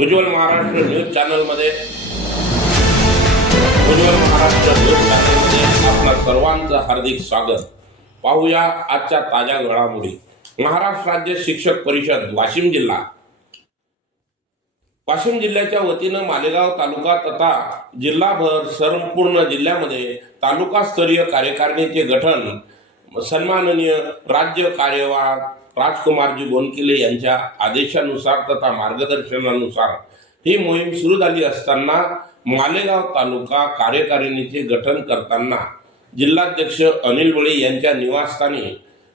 उज्ज्वल Maharashtra news चॅनलमध्ये. उज्ज्वल Maharashtra news चॅनलमध्ये आपलं सर्वांचं हार्दिक स्वागत. पाहूया आजच्या ताज्या घडामोडी. महाराष्ट्र राज्य शिक्षक परिषद वाशिम जिल्हा. वाशिम जिल्ह्याच्या वतीनं मालेगाव तालुका तथा जिल्हाभर संपूर्ण जिल्ह्यामध्ये तालुकास्तरीय कार्यकारिणीचे गठन सन्माननीय राज्य कार्यवाह राजकुमारजी गोनकिले यांच्या आदेशानुसार तथा मार्गदर्शनानुसार ही मोहीम सुरू झाली असताना मालेगाव तालुका कार्यकारिणीचे गठन करताना जिल्हाध्यक्ष अनिल बळे यांच्या निवासस्थानी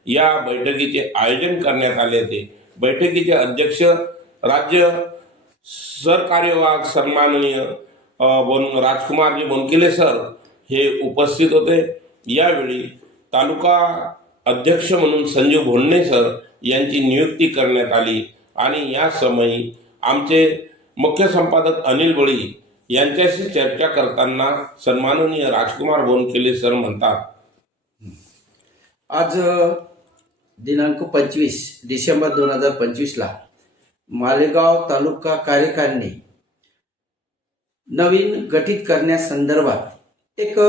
या बैठकीचे आयोजन करण्यात आले होते. बैठकीचे अध्यक्ष राज्य सरकार्यवाह सन्माननीय बन राजकुमारजी बोनकिले सर हे उपस्थित होते. यावेळी तालुका अध्यक्ष म्हणून संजीव भोंडणे सर यांची नियुक्ती करण्यात आली. आणि या समयी आमचे मुख्य संपादक अनिल बळी यांच्याशी चर्चा करताना सन्माननीय राजकुमार बोनकेले सर म्हणतात. आज दिनांक पंचवीस डिसेंबर दोन हजार पंचवीसला मालेगाव तालुका कार्यकारिणी नवीन गठीत करण्यासंदर्भात एक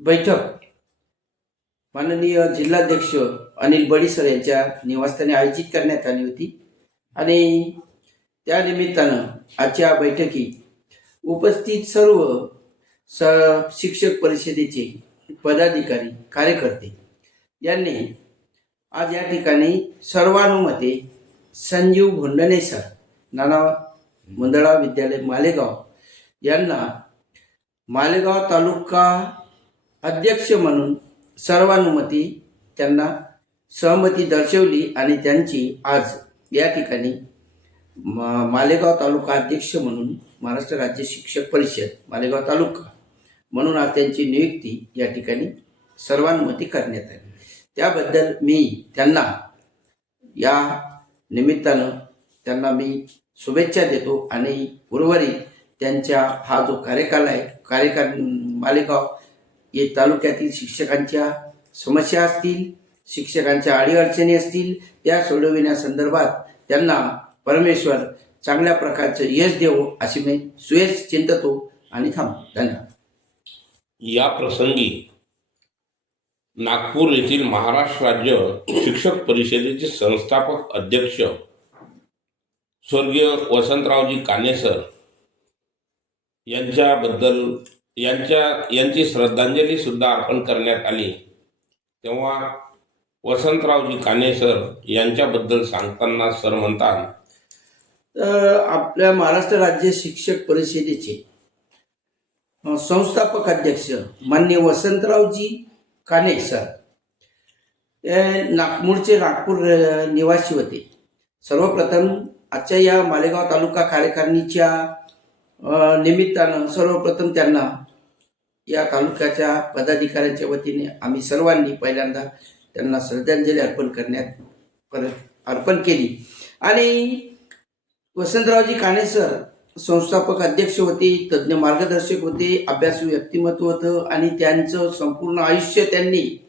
बैठक. माननीय जिल्हाध्यक्ष अनिल बडीसर यांच्या निवासस्थानी आयोजित करण्यात आली होती. आणि त्या निमित्तानं आजच्या बैठकीत उपस्थित सर्व स शिक्षक परिषदेचे पदाधिकारी कार्यकर्ते यांनी आज या ठिकाणी सर्वानुमते संजीव भोंडणे सर नाना मुंदळा विद्यालय मालेगाव यांना मालेगाव तालुका अध्यक्ष म्हणून सर्वानुमती त्यांना सहमती दर्शवली आणि त्यांची आज या ठिकाणी मा- मालेगाव तालुका अध्यक्ष म्हणून महाराष्ट्र राज्य शिक्षक परिषद मालेगाव तालुका. म्हणून आज त्यांची नियुक्ती या ठिकाणी सर्वानुमती करण्यात आली. त्याबद्दल मी त्यांना या निमित्तानं त्यांना मी शुभेच्छा देतो आणि उर्वरित त्यांच्या हा जो कार्यकाल आहे कार्यकाल मालेगाव ये तालुक्यातील शिक्षकांच्या समस्या असतील शिक्षकांच्या अडीअडचणी असतील त्या सोडविण्यासंदर्भात त्यांना परमेश्वर चांगल्या प्रकारचं यश देवो अशी मी सुयश चिंततो आणि थांब धन्यवाद. या प्रसंगी नागपूर येथील महाराष्ट्र राज्य शिक्षक परिषदेचे संस्थापक अध्यक्ष स्वर्गीय वसंतरावजी कानेसर यांच्याबद्दल यांच्या यांची श्रद्धांजलीसुद्धा अर्पण करण्यात आली. तेव्हा वसंतरावजी कानेसर यांच्याबद्दल सांगताना सर म्हणतात आपल्या महाराष्ट्र राज्य शिक्षक परिषदेचे संस्थापक अध्यक्ष मान्य वसंतरावजी काने सर ते नागपूरचे नागपूर निवासी होते. सर्वप्रथम आजच्या या मालेगाव तालुका कार्यकारिणीच्या निमित्तानं सर्वप्रथम त्यांना या तालुक्याच्या पदाधिकाऱ्यांच्या वतीने आम्ही सर्वांनी पहिल्यांदा त्यांना श्रद्धांजली अर्पण करण्यात परत अर्पण केली. आणि वसंतरावजी काणे सर संस्थापक अध्यक्ष होते तज्ज्ञ मार्गदर्शक होते अभ्यासू व्यक्तिमत्व होतं आणि त्यांचं संपूर्ण आयुष्य त्यांनी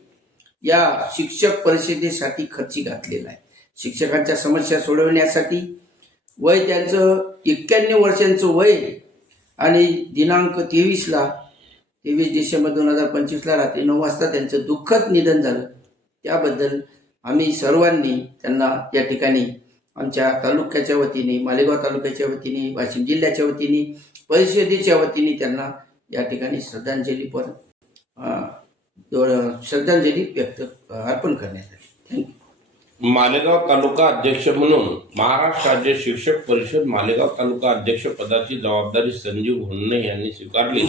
या शिक्षक परिषदेसाठी खर्ची घातलेलं आहे. शिक्षकांच्या समस्या सोडवण्यासाठी वय त्यांचं एक्क्याण्णव वर्षांचं वय आणि दिनांक तेवीसला तेवीस डिसेंबर दोन हजार पंचवीसला रात्री नऊ वाजता त्यांचं दुःखद निधन झालं. त्याबद्दल आम्ही सर्वांनी त्यांना या ठिकाणी आमच्या तालुक्याच्या वतीने मालेगाव तालुक्याच्या वतीने वाशिम जिल्ह्याच्या वतीने परिषदेच्या वतीने त्यांना या ठिकाणी श्रद्धांजली पर श्रद्धांजली व्यक्त अर्पण करण्यात आली थँक्यू मालेगाव तालुका अध्यक्ष म्हणून महाराष्ट्र राज्य शिक्षक परिषद मालेगाव तालुका अध्यक्ष पदाची जबाबदारी संजीव भोन्ने यांनी स्वीकारली.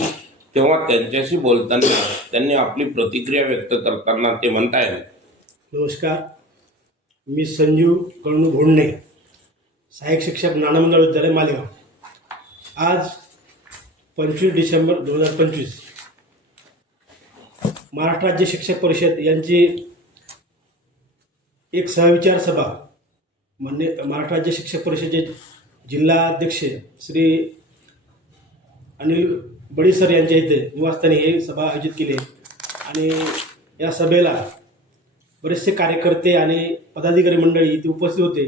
तेव्हा त्यांच्याशी बोलताना त्यांनी आपली प्रतिक्रिया व्यक्त करताना ते म्हणतायत नमस्कार. मी संजीव कळणू भोंडणे सहाय्यक शिक्षक नानामंडळ विद्यालय मालेगाव. आज पंचवीस डिसेंबर दोन हजार पंचवीस. महाराष्ट्र राज्य शिक्षक परिषद यांची एक सहविचार सभा मान्य महाराष्ट्र राज्य शिक्षक परिषदेचे जिल्हाध्यक्ष श्री अनिल बडीसर यांच्या इथे निवासस्थानी हे सभा आयोजित केली. आणि या सभेला बरेचसे कार्यकर्ते आणि पदाधिकारी मंडळी इथे उपस्थित होते.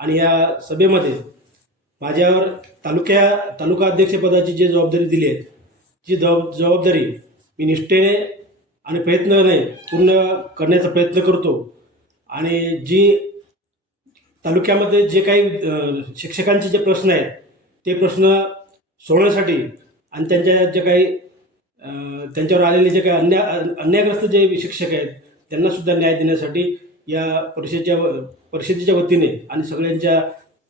आणि या सभेमध्ये माझ्यावर तालुक्या तालुका अध्यक्षपदाची जी जबाबदारी दिली आहे ती जबाब जबाबदारी मी निष्ठेने आणि प्रयत्नाने पूर्ण करण्याचा प्रयत्न करतो. आणि जी तालुक्यामध्ये जे काही शिक्षकांचे जे प्रश्न आहेत ते प्रश्न सोडण्यासाठी आणि त्यांच्या जे काही त्यांच्यावर आलेले जे काही अन्या अन्यायग्रस्त जे शिक्षक आहेत त्यांनासुद्धा न्याय देण्यासाठी या परिषदेच्या व- परिषदेच्या वतीने आणि सगळ्यांच्या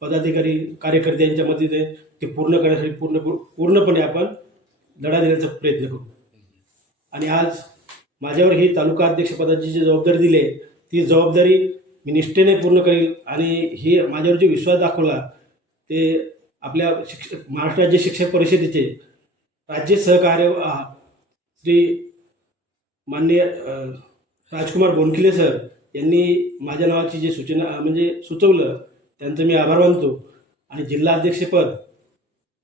पदाधिकारी कार्यकर्त्यांच्या मदतीने ते पूर्ण करण्यासाठी पूर्ण पूर्णपणे आपण लढा देण्याचा प्रयत्न करू. आणि आज माझ्यावर ही तालुका अध्यक्षपदाची जी जबाबदारी दिली आहे ती जबाबदारी मी निष्ठेने पूर्ण करेल आणि हे माझ्यावर जो विश्वास दाखवला ते आपल्या शिक्षक महाराष्ट्र राज्य शिक्षक परिषदेचे राज्य सहकार्य श्री माननीय राजकुमार बोनखिले सर यांनी माझ्या नावाची जी सूचना म्हणजे सुचवलं त्यांचं मी आभार मानतो. आणि जिल्हा अध्यक्षपद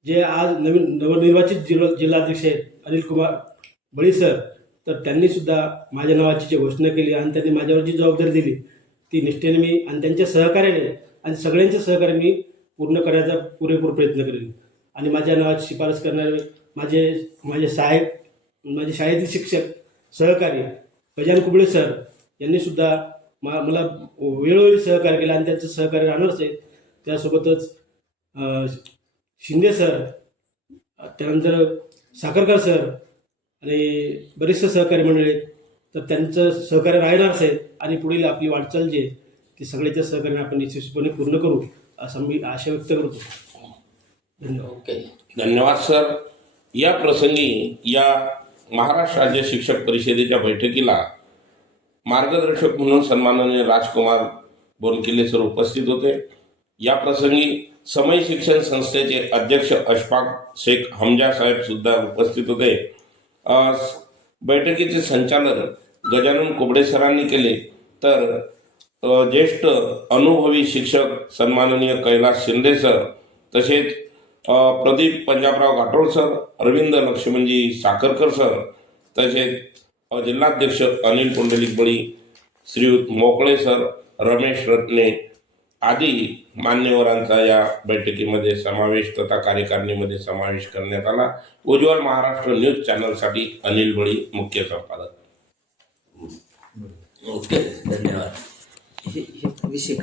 जे आज नवीन नवनिर्वाचित जिल्हा जिल्हाध्यक्ष आहेत अनिल कुमार बळी सर तर त्यांनीसुद्धा माझ्या नावाची जी घोषणा केली आणि त्यांनी माझ्यावर जी जबाबदारी दिली ती निष्ठेने मी आणि त्यांच्या सहकार्याने आणि सगळ्यांच्या सहकार्याने मी पूर्ण करण्याचा पुरेपूर प्रयत्न करेन. आणि माझ्या नावाची शिफारस करणारे माझे माझे साहेब माझे शाळेतील शिक्षक सहकारी गजान कुबळे सर यांनीसुद्धा मा मला वेळोवेळी सहकार्य केलं आणि त्यांचं सहकार्य राहणारच आहे. त्यासोबतच शिंदे सर त्यानंतर साखरकर सर आणि बरेचसे सहकारी मंडळी आहेत. तर त्यांचं सहकार्य राहणारच आहे आणि पुढील आपली वाटचाल जी आहे ती सगळ्याच्या सहकार्याने आपण यशस्वीपणे पूर्ण करू. असं मी आशा व्यक्त करतो. धन्यवाद. ओके. धन्यवाद सर. या प्रसंगी या महाराष्ट्र राज्य शिक्षक परिषदेच्या बैठकीला मार्गदर्शक म्हणून सन्माननीय राजकुमार बोनकिले सर उपस्थित होते. या प्रसंगी समय शिक्षण संस्थेचे अध्यक्ष अशफाक शेख हमजा साहेब सुद्धा उपस्थित होते. बैठकीचे संचालन गजानन कोबडे सरांनी केले. तर ज्येष्ठ अनुभवी शिक्षक सन्माननीय कैलास शिंदे सर तसेच प्रदीप पंजाबराव घाटोळ सर अरविंद लक्ष्मणजी साखरकर सर तसेच जिल्हाध्यक्ष अनिल पुंडलिक बळी श्रीयुत मोकळे सर रमेश रत्ने आदी मान्यवरांचा या बैठकीमध्ये समावेश तथा कार्यकारिणीमध्ये समावेश करण्यात आला. उज्ज्वल महाराष्ट्र न्यूज चॅनलसाठी अनिल बळी मुख्य संपादक. ओके धन्यवाद. हे- हे विषय